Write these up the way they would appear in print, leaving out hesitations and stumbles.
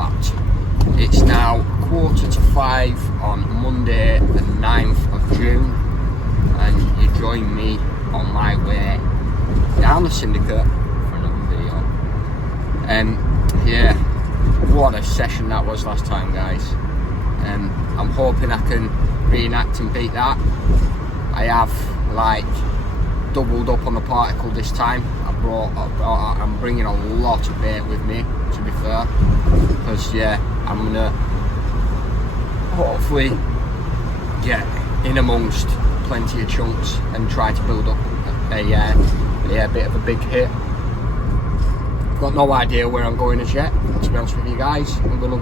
start. It's now 4:45 on Monday the 9th of June, and you join me on my way down the syndicate for another video. Yeah, what a session that was last time, guys. I'm hoping I can reenact and beat that. I have like doubled up on the particle this time. I'm bringing a lot of bait with me, to be fair, because yeah, I'm gonna hopefully get in amongst plenty of chunks and try to build up a bit of a big hit. Got no idea where I'm going as yet, to be honest with you guys. I am gonna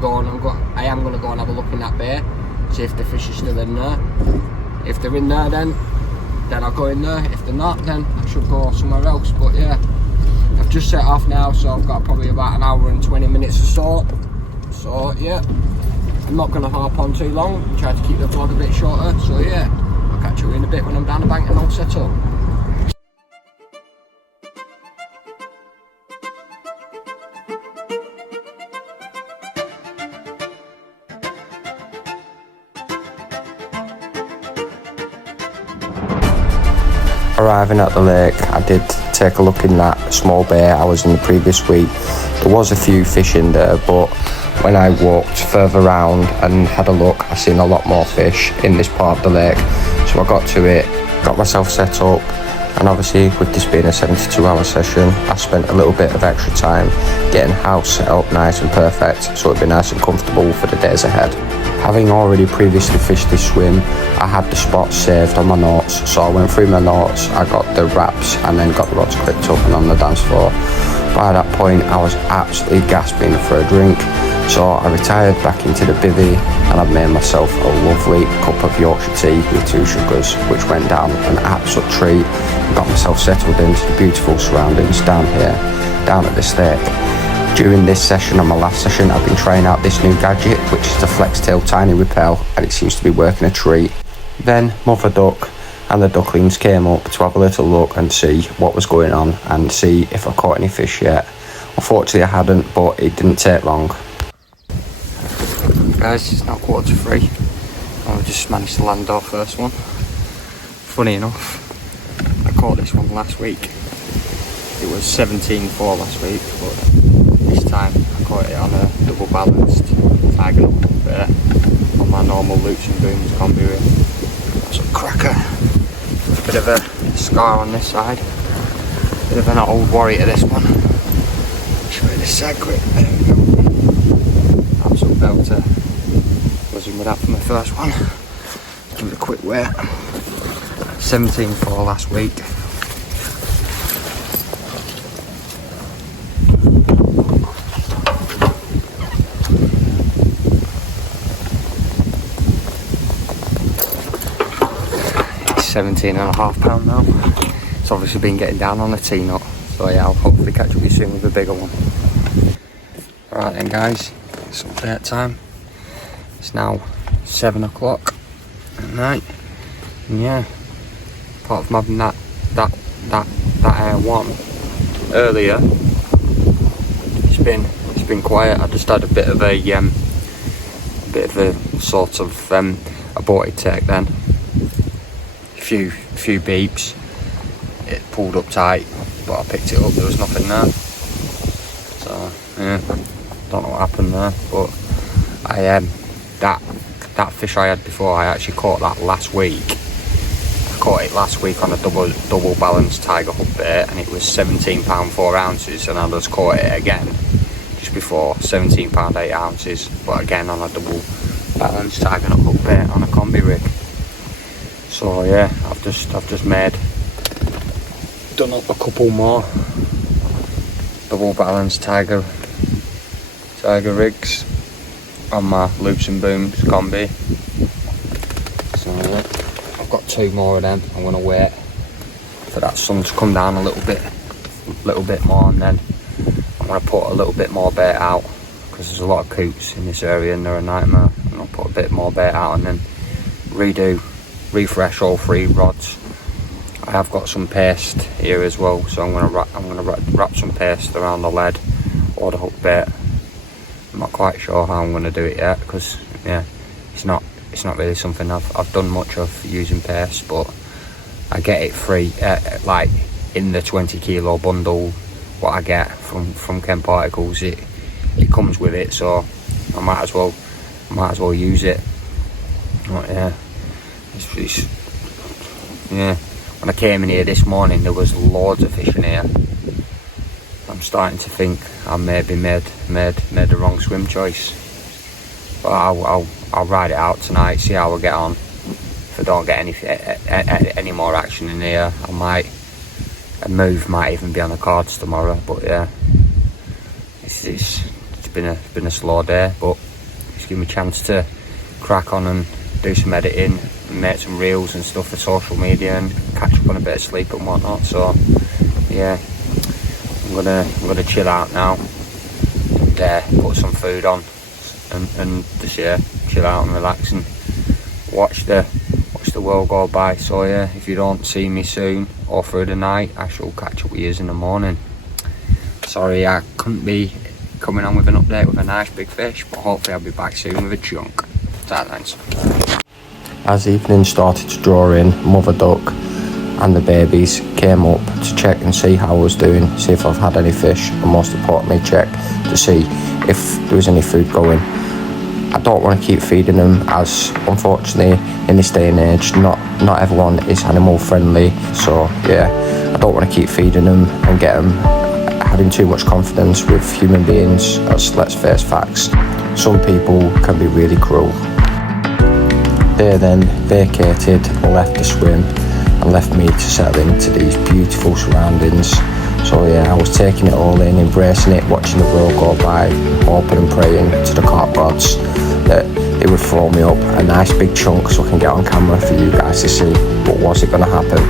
go and have a look in that bay, see if the fish are still in there. If they're in there, then I'll go in there. If they're not, then I should go somewhere else. But yeah, I've just set off now, so I've got probably about an hour and 20 minutes or so. So yeah, I'm not gonna harp on too long. Try to keep the vlog a bit shorter. So yeah, I'll catch you in a bit when I'm down the bank and all set up. Arriving at the lake, I did take a look in that small bay I was in the previous week. There was a few fish in there, but when I walked further around and had a look, I seen a lot more fish in this part of the lake. So I got to it, got myself set up, and obviously with this being a 72-hour session, I spent a little bit of extra time getting the house set up nice and perfect, so it'd be nice and comfortable for the days ahead. Having already previously fished this swim, I had the spots saved on my notes, so I went through my notes, I got the wraps and then got the rods clipped up and on the dance floor. By that point I was absolutely gasping for a drink, so I retired back into the bivvy and I've made myself a lovely cup of Yorkshire tea with 2 sugars, which went down an absolute treat, and got myself settled into the beautiful surroundings down here, down at this lake. During this session and my last session, I've been trying out this new gadget, which is the Flex Tail Tiny Repel, and it seems to be working a treat. Then Mother Duck and the ducklings came up to have a little look and see what was going on and see if I caught any fish yet. Unfortunately I hadn't, but it didn't take long. Guys, it's now 3:15. I just managed to land our first one. Funny enough, I caught this one last week. It was 17.4 last week, but this time I caught it on a double balanced tiger hook there on my normal loops and booms combi rig. That's a cracker. Bit of a scar on this side. Bit of an old warrior this one. Show you the side grip. There we go. Absolute belter. Buzzing with that for my first one. Give it a quick weigh. 17.4 last week. £17.5 now. It's obviously been getting down on the T-nut, so yeah, I'll hopefully catch up with you soon with a bigger one. Alright then guys, it's update time. It's now 7 o'clock at night, and yeah, apart from having that one earlier, it's been quiet. I just had a bit of a sort of aborted take then. Few beeps, it pulled up tight, but I picked it up, there was nothing there, so yeah, don't know what happened there. But I that fish I had before, I actually caught that last week. I caught it last week on a double balanced tiger hook bait, and it was £17 4 ounces, and I just caught it again just before, £17 8 ounces, but again on a double balanced tiger hook bait on a combi rig. So yeah, I've just done up a couple more double balanced tiger rigs on my loops and booms combi. So yeah, I've got 2 more of them. I'm gonna wait for that sun to come down a little bit more, and then I'm gonna put a little bit more bait out, because there's a lot of coots in this area and they're a nightmare. And I'll put a bit more bait out and then refresh all 3 rods. I have got some paste here as well, so I'm gonna wrap some paste around the lead or the hook bait, I'm not quite sure how I'm going to do it yet, because yeah, it's not really something I've done much of, using paste, but I get it free, like in the 20 kilo bundle. What I get from Kent Particles, it comes with it, so I might as well use it. But yeah, yeah. When I came in here this morning, there was loads of fish in here. I'm starting to think I maybe made the wrong swim choice. But I'll ride it out tonight, see how I get on. If I don't get any more action in here, I might. A move might even be on the cards tomorrow. But yeah, it's been a slow day, but it's given me a chance to crack on and do some editing and make some reels and stuff for social media and catch up on a bit of sleep and whatnot. So yeah, I'm gonna chill out now and put some food on and just chill out and relax and watch the world go by. So yeah, if you don't see me soon or through the night, I shall catch up with you in the morning. Sorry I couldn't be coming on with an update with a nice big fish, but hopefully I'll be back soon with a chunk. Thanks. As evening started to draw in, Mother Duck and the babies came up to check and see how I was doing, see if I've had any fish, and most importantly check to see if there was any food going. I don't want to keep feeding them, as unfortunately in this day and age not everyone is animal friendly. So yeah, I don't want to keep feeding them and get them having too much confidence with human beings, as let's face facts, some people can be really cruel. They then vacated, left the swim and left me to settle into these beautiful surroundings. So yeah, I was taking it all in, embracing it, watching the world go by, hoping and praying to the carp gods that it would throw me up a nice big chunk so I can get on camera for you guys to see. But was it going to happen?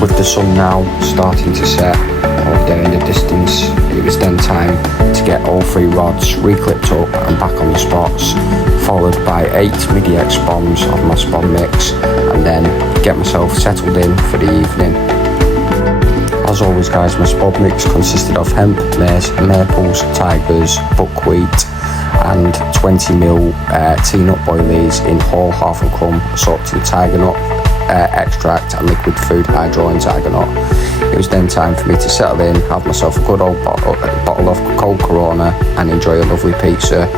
With the sun now starting to set over there in the distance, it was then time to get all 3 rods reclipped up and back on the spots, followed by 8 midi-X bombs of my spawn mix, and then get myself settled in for the evening. As always guys, my spawn mix consisted of hemp, maize, maples, tigers, buckwheat and 20ml tea nut boilies in whole half and crumb soaked in tiger nut extract and liquid food hydro and tiger nut. It was then time for me to settle in, have myself a good old bottle of cold Corona and enjoy a lovely pizza,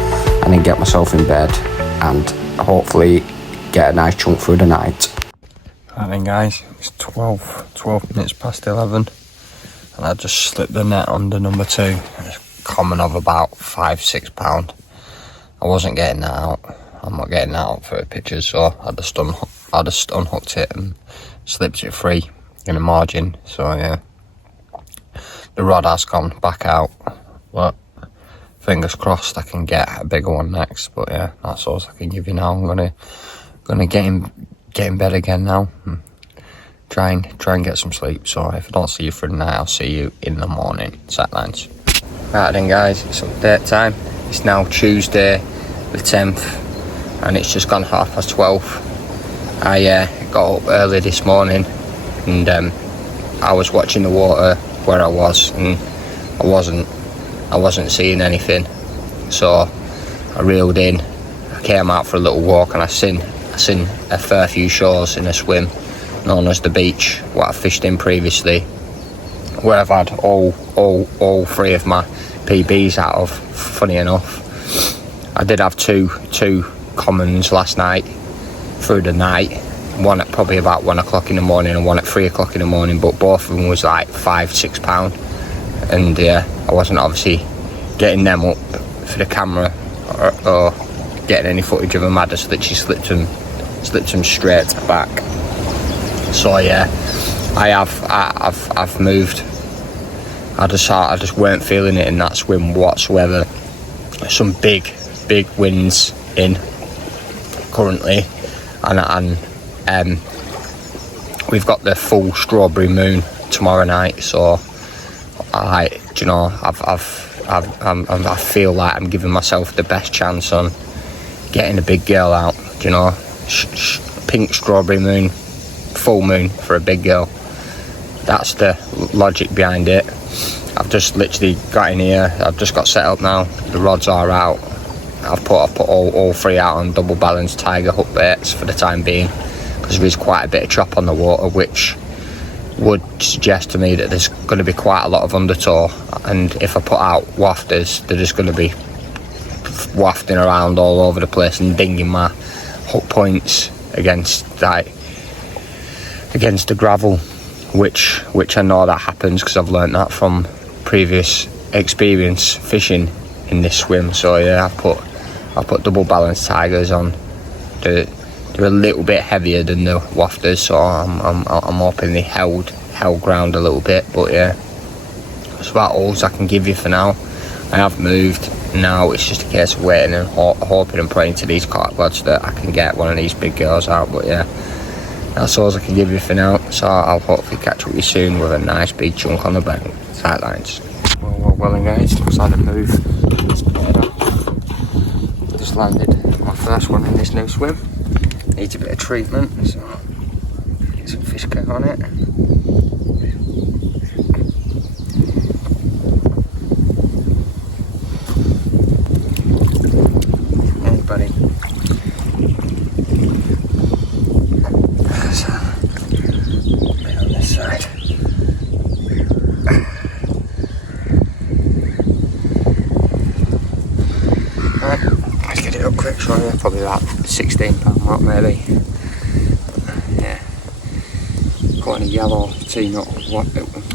and then get myself in bed and hopefully get a nice chunk through the night. Right then guys, it's 12 minutes past 11 and I just slipped the net under number 2. It's common of about £5-6. I wasn't getting that out. I'm not getting that out for pictures, so I just unhooked it and slipped it free in a margin. So yeah, the rod has gone back out, but fingers crossed I can get a bigger one next. But yeah, that's all I can give you now. I'm gonna get in bed again now and try and get some sleep. So if I don't see you for the night, I'll see you in the morning. Sightlines. Right then guys, it's update time. It's now Tuesday the 10th and it's just gone 12:30. I got up early this morning and I was watching the water where I was, and I wasn't seeing anything. So I reeled in, I came out for a little walk, and I seen a fair few shores in a swim known as the beach, what I fished in previously, where I've had all 3 of my PBs out of. Funny enough, I did have two commons last night through the night, one at probably about 1 o'clock in the morning and one at 3 o'clock in the morning, but both of them was like £5-6, and yeah, I wasn't obviously getting them up for the camera or getting any footage of them. I just literally slipped them straight back. So yeah, I've moved. I just weren't feeling it in that swim whatsoever. Some big winds in currently, and we've got the full strawberry moon tomorrow night. So I feel like I'm giving myself the best chance on getting a big girl out. pink strawberry moon, full moon for a big girl. That's the logic behind it. I've just literally got in here, I've just got set up now, the rods are out. I've put all three out on double balanced tiger hook baits for the time being, because there is quite a bit of chop on the water, which would suggest to me that there's going to be quite a lot of undertow, and if I put out wafters, they're just going to be wafting around all over the place and dinging my hook points against the gravel, which I know that happens because I've learnt that from previous experience fishing in this swim. So yeah, I've put double balanced tigers on. They're a little bit heavier than the wafters, so I'm hoping they held ground a little bit. But yeah, that's about all I can give you for now. I have moved. Now it's just a case of waiting and hoping and praying to these carp gods that I can get one of these big girls out. But yeah, that's all I can give you for now. So I'll hopefully catch up with you soon with a nice big chunk on the bank. Sidelines. Well and guys, looks like a move. Just landed my first one in this new swim. Needs a bit of treatment, so get some fish kick on it. Hey buddy. So, bit on this side. Right, let's get it up quick, so yeah, probably about £16 mark maybe. Yeah, got any yellow tea-nut,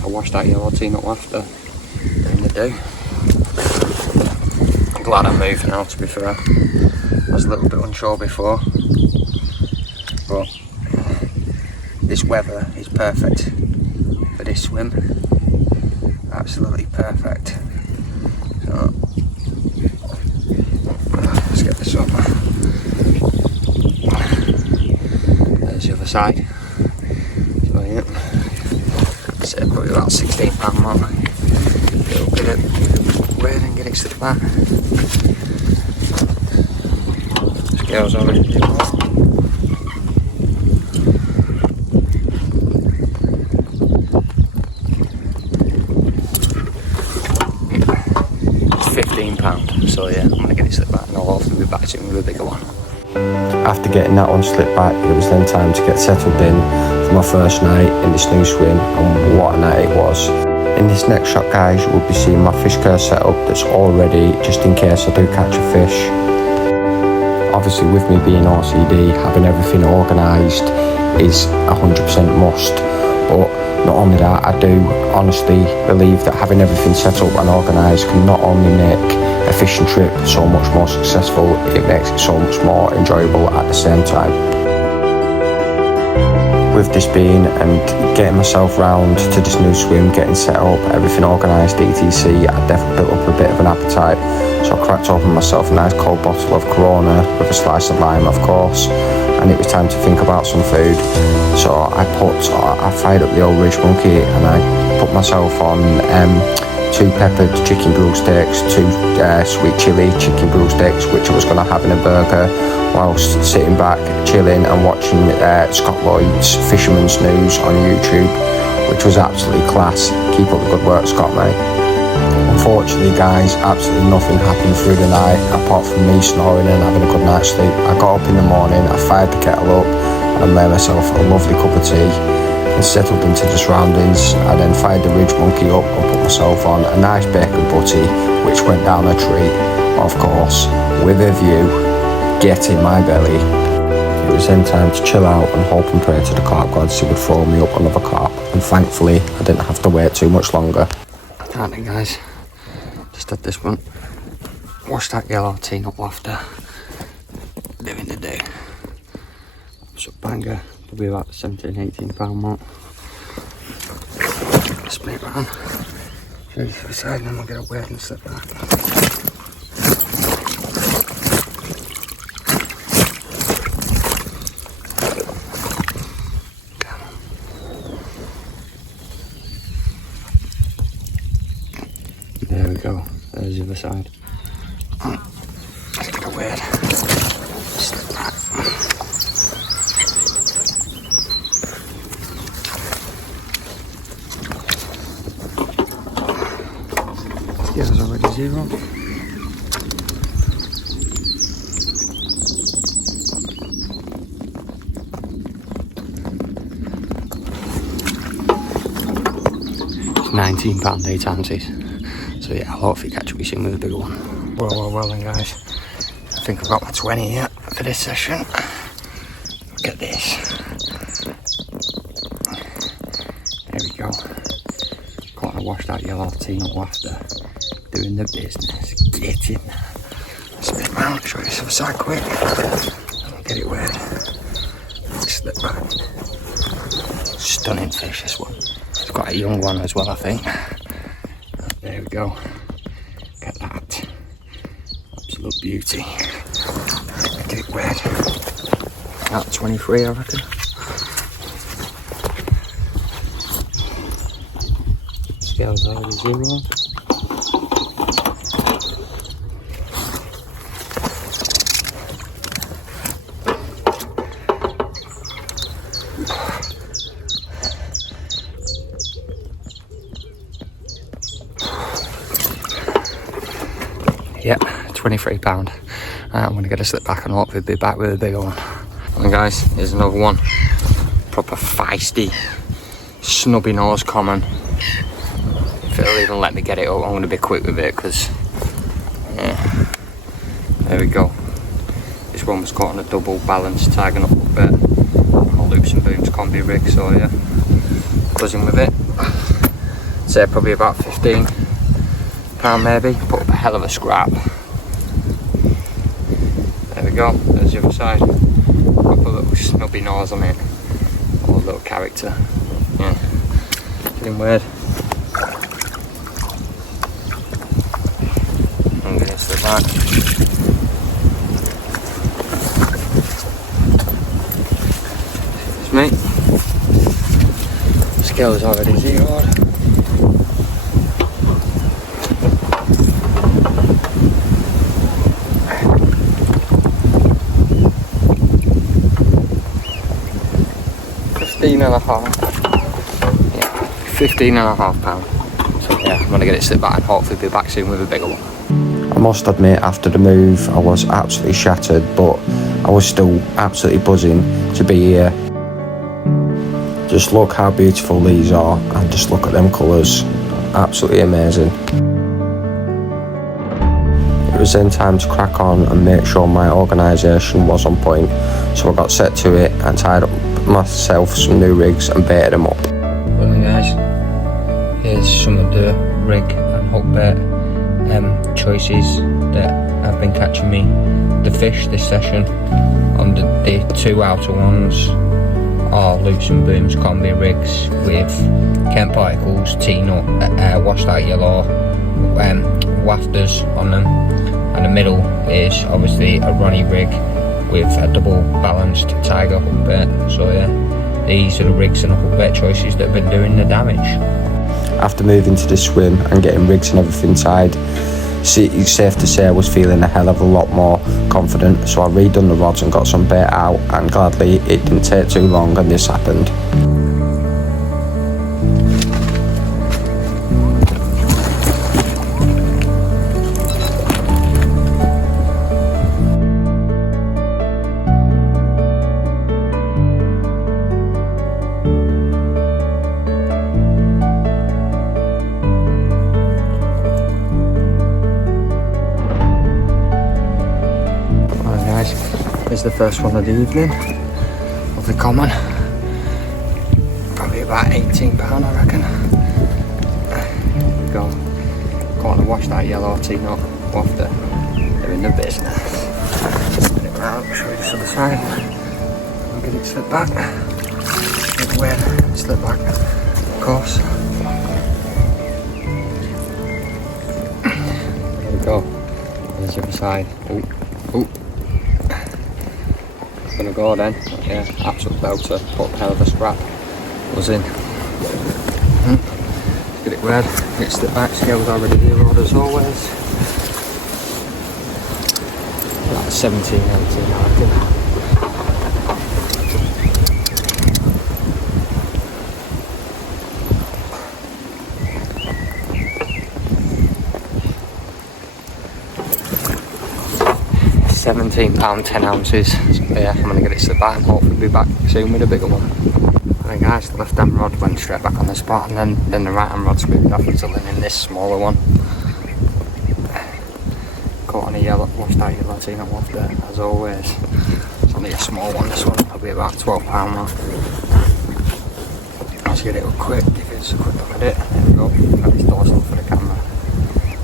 I washed that yellow tea-nut after in the do. I'm glad I'm moving now, to be fair. I was a little bit unsure before, but this weather is perfect for this swim, absolutely perfect. So let's get this up. There's the other side. So yeah, so probably about £16 mark. Get it weird and get it to the back. Scales already did well. £15, so yeah, I'm going to get it slipped back and I'll hopefully be back soon with a bigger one. After getting that one slipped back, it was then time to get settled in for my first night in this new swim, and what a night it was. In this next shot guys, you will be seeing my fish care setup that's all ready just in case I do catch a fish. Obviously with me being OCD, having everything organised is 100% must, but not only that, I do honestly believe that having everything set up and organised can not only make a fishing trip so much more successful, it makes it so much more enjoyable at the same time. With this being and getting myself round to this new swim, getting set up, everything organised, etc, I definitely built up a bit of an appetite, so I cracked open myself a nice cold bottle of Corona with a slice of lime of course, and it was time to think about some food. So I fired up the old Ridge Monkey and I put myself on 2 peppered chicken grill steaks, 2 sweet chilli chicken grill steaks, which I was going to have in a burger whilst sitting back, chilling and watching Scott Lloyd's Fisherman's News on YouTube, which was absolutely class. Keep up the good work, Scott, mate. Unfortunately guys, absolutely nothing happened through the night apart from me snoring and having a good night's sleep. I got up in the morning, I fired the kettle up and I made myself a lovely cup of tea and settled into the surroundings. I then fired the Ridge Monkey up and put myself on a nice bacon butty which went down a treat, of course, with a view, get in my belly. It was then time to chill out and hope and pray to the carp gods who would throw me up another carp, and thankfully I didn't have to wait too much longer. Right then guys, just had this one, washed that yellow tea-nut after doing the day. So banger, probably about £17–18 mark. Split round, show you to the side and then we'll get a weight and slip back. There we go, there's the other side. Let's get a weight, slip back. Scale's already 0. £19 8 ounces. So yeah, I'll hopefully catch up with you soon with a bigger one. Well then guys, I think I've got my 20 here for this session. Look at this. There we go. Caught a washed out yellow teen wafter. Doing the business. Get in. Spin round, show you this other side quick. Get it wet. Slip back. Stunning fish, this one. It's quite a young one as well, I think. There we go. Look at that. Absolute beauty. Get it wet. About 23, I reckon. Scales already 0. Yep, £23. I'm going to get a slip back and hopefully be back with a bigger one. And guys, here's another one. Proper feisty, snubby nose common. If it'll even let me get it up, I'm going to be quick with it because, yeah, there we go. This one was caught on a double balance, tagging up a bit. All loops and booms combi rig, so yeah, buzzing with it. Say probably about £15 maybe. Put up a hell of a scrap. There we go, there's the other side. Got a little snubby nose on it. Or a little character. Yeah. Getting weird. I'm going to the back. It's me. Scale is already 0'd. Yeah, £15.5. So yeah, I'm gonna get it slipped back and hopefully be back soon with a bigger one. I must admit, after the move, I was absolutely shattered, but I was still absolutely buzzing to be here. Just look how beautiful these are, and just look at them colours. Absolutely amazing. It was then time to crack on and make sure my organisation was on point, so I got set to it and tied up myself some new rigs and baited them up. Well then guys, here's some of the rig and hook bait choices that have been catching me the fish this session. On the two outer ones are loops and booms combi rigs with Kent particles, T-nut, washed out yellow wafters on them, and the middle is obviously a Ronnie rig with a double balanced tiger hook bait. So yeah, these are the rigs and hook bait choices that have been doing the damage. After moving to the swim and getting rigs and everything tied, it's safe to say I was feeling a hell of a lot more confident, so I redone the rods and got some bait out, and gladly it didn't take too long and this happened. Here's the first one of the evening of the common. Probably about £18 I reckon. There we go. Caught and washed that yellow T-nut wafter. They're in the business. Spin it around, show you this other side. I'll get it slipped back. Get it weird, slip back, of course. There we go. There's the other side. Oh. Gonna go then, yeah, absolute belter, put a hell of a scrap, was in. Get it weird, get it back, scale's already 0'd as always. About 17, 18 I reckon. £17, 10 ounces. So yeah, I'm gonna get it to the back and hopefully be back soon with a bigger one. And then guys, the left hand rod went straight back on the spot, and then the right hand rod squeaked off until then in this smaller one. Caught on a yellow, washed out yellow latino off there, as always. It's only a small one, this one will be about £12 mark. Let's get it up quick, give it a quick look at it. There we go, got this dorsal for the camera.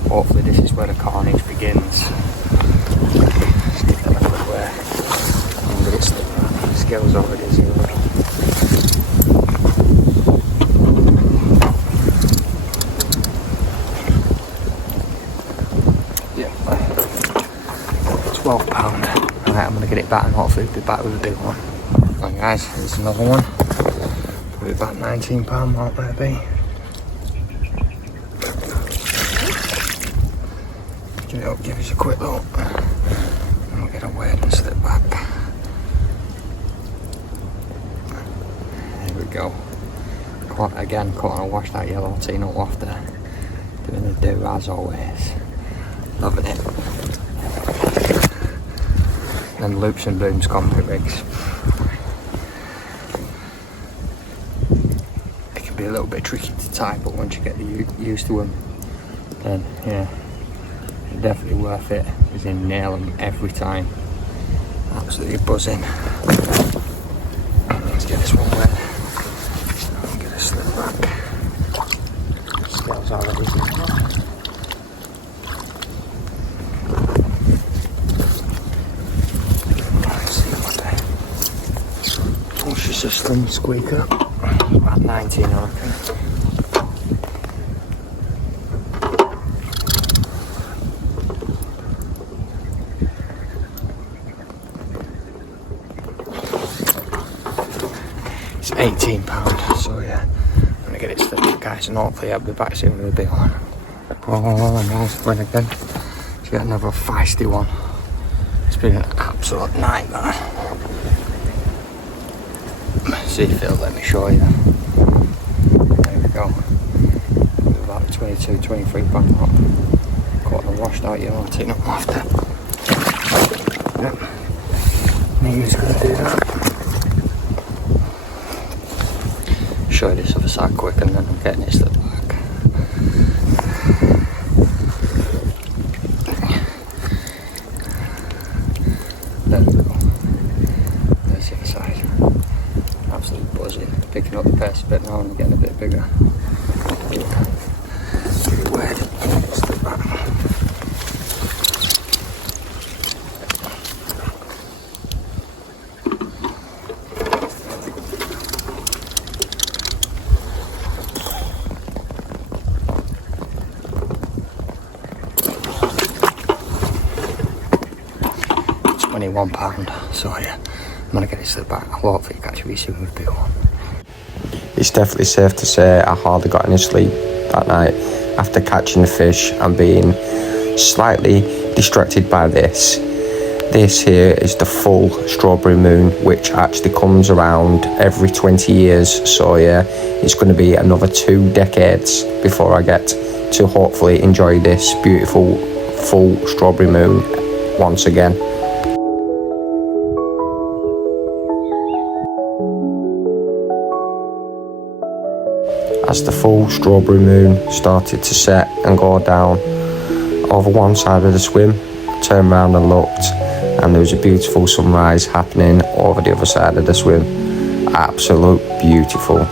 Hopefully this is where the carnage begins. Let's get that a quick way. And get it stuck. The scale's already 0. £12. Right, I'm gonna get it back and hopefully be back with a big one. Right guys, here's another one. Probably about £19 mark maybe. Get it up, give us a quick look. And we'll get a weight and slip back. There we go. Caught on a washed out yellow latino off there. Doing the do as always. Loving it. And loops and booms combi rigs. It can be a little bit tricky to tie, but once you get used to them, then yeah, it's definitely worth it. As in, nail them every time. Absolutely buzzing. Let's get this one wet. I'll get a slip back. Scales already. System squeaker, about 19 I reckon. It's £18, so yeah, I'm gonna get it slipped guys, and hopefully I'll be back soon with a big one. Oh, nice one again. Let's get another feisty one. It's been an absolute nightmare. See if it'll let me show you. There we go. About 22, 23 pound mark. Caught and washed out yellow latino off there. Yep. Knew he was going to do that. Show you this other side quick and then I'm getting it slipped back. There we go. There's the other side. Absolutely buzzing. Picking up the pace a bit now and getting a bit bigger. Get it wet. Slip back. £21, so yeah, I'm gonna get it slipped back. I'll hopefully catch a soon with a big one. It's definitely safe to say I hardly got any sleep that night after catching the fish and being slightly distracted by this. This here is the full strawberry moon, which actually comes around every 20 years. So yeah, it's going to be another 2 decades before I get to hopefully enjoy this beautiful full strawberry moon once again. As the full strawberry moon started to set and go down over one side of the swim, I turned around and looked, and there was a beautiful sunrise happening over the other side of the swim. Absolute beautiful.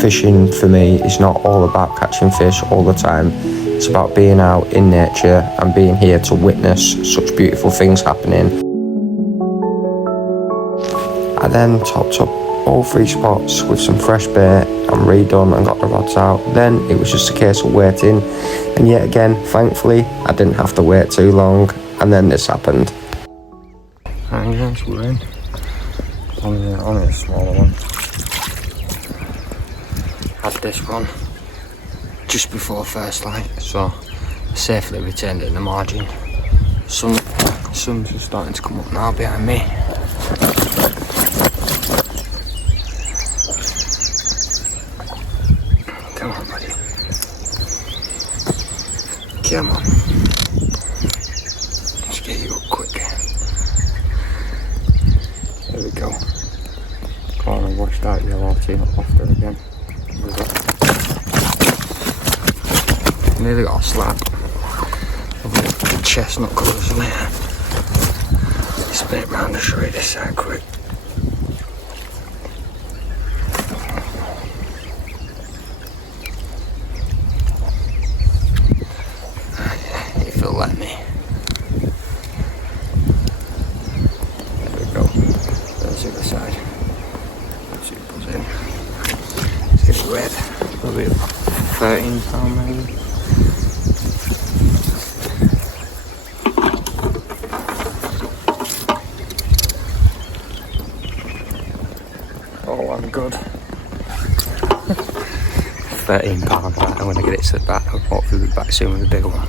Fishing for me is not all about catching fish all the time. It's about being out in nature and being here to witness such beautiful things happening. I then topped up all 3 spots with some fresh bait and redone and got the rods out. Then it was just a case of waiting, and yet again, thankfully, I didn't have to wait too long, and then this happened. Alright guys, we're in. Only a smaller one. Had this one just before first light, so safely retained it in the margin. Sun's just starting to come up now behind me. Come on, buddy. Come on. Let's get you washed out yellow team up after again. Nearly got a slab of the chestnut colours in there. Spin it round to show you this side quick. If you'll let me. There we go. There's the other side. Let's see what it goes in. Let's get it wet. Probably about £13 maybe. Oh, I'm good. £13, right, I'm gonna get it set back. Hopefully we'll be back soon with a bigger one.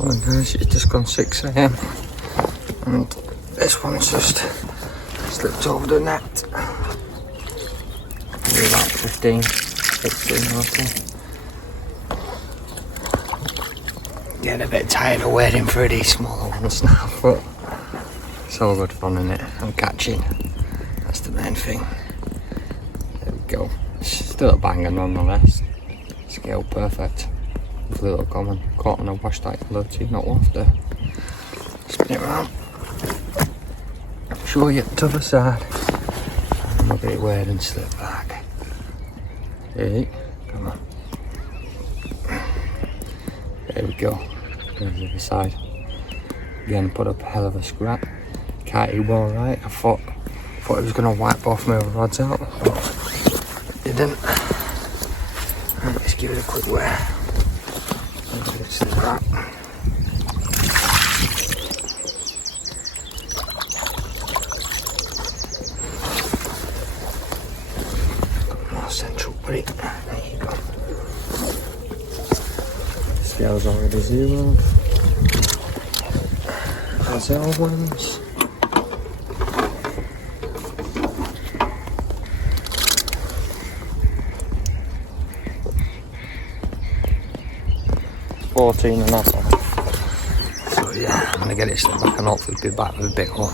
Well guys, it's just gone 6 AM and this one's just slipped over the net. Maybe about 15, 16 roughly. Getting a bit tired of wading through these smaller ones now, but it's all good fun, isn't it? I'm catching, that's the main thing. There we go. Still a banger nonetheless. Scale perfect. Hopefully it'll come and caught on a washed out yellow tee, not wafter. Spin it around. Show you to the side. And I'll get it weird and slip back. Hey, come on. There we go. There's the other side. Again, put up a hell of a scrap. Kitey well right. I thought it was gonna wipe both my rods out, but it didn't. Let's give it a quick wear. Let's see that. More central, buddy. There you go. Scale's already zero. As always. $14 and that's on. So yeah, I'm gonna get it slipped back and hopefully be back with a bit more.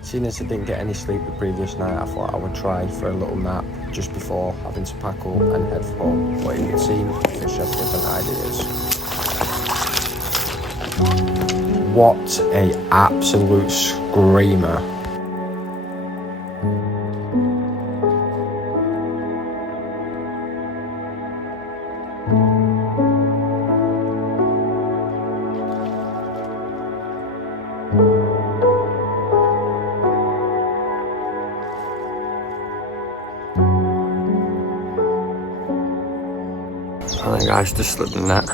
Seeing as I didn't get any sleep the previous night, I thought I would try for a little nap just before having to pack up and head for home. But it would seem fish have different ideas. What a absolute screamer. Alright guys, just slipped the net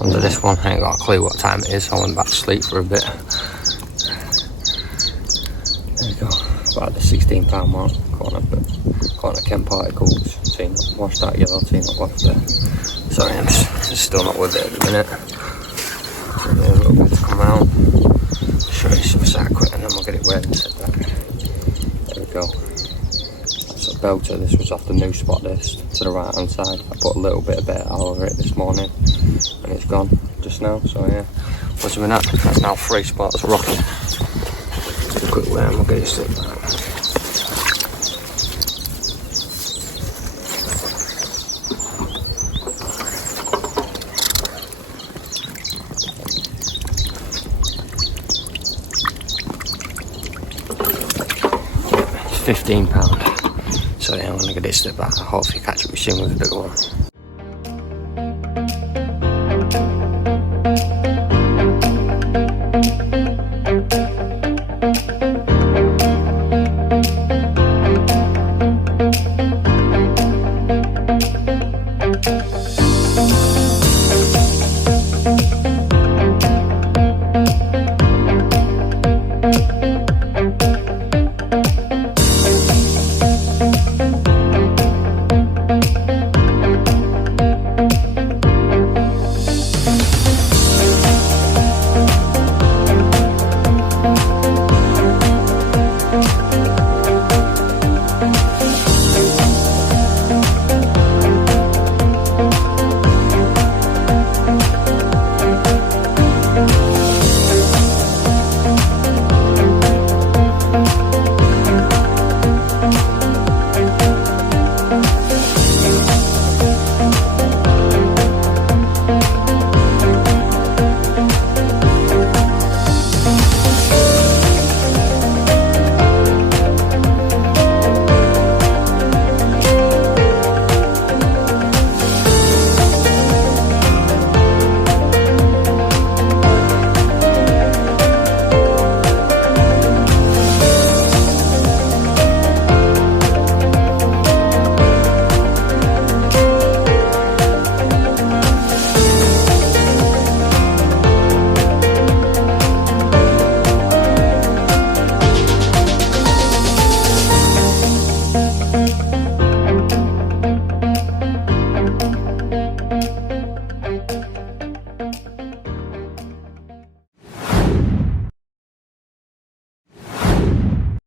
under this one. I ain't got a clue what time it is, so I went back to sleep for a bit. There we go, about the £16 mark. Caught a Kent Particles, team up, washed out yellow, team up wafter. Sorry, I'm just still not with it at the minute. So a little bit to come around, show you some side quick and then we'll get it wet and set back. There we go. That's a belter. This was off the new spot this, to the right hand side. I put a little bit of bait over it this morning and it's gone just now, so yeah. What's with that? That's now 3 spots rocking. Just a quick way and we'll get it set back. £15. So yeah, I'm gonna get it slipped back. Hopefully catch up with you soon with a bigger one.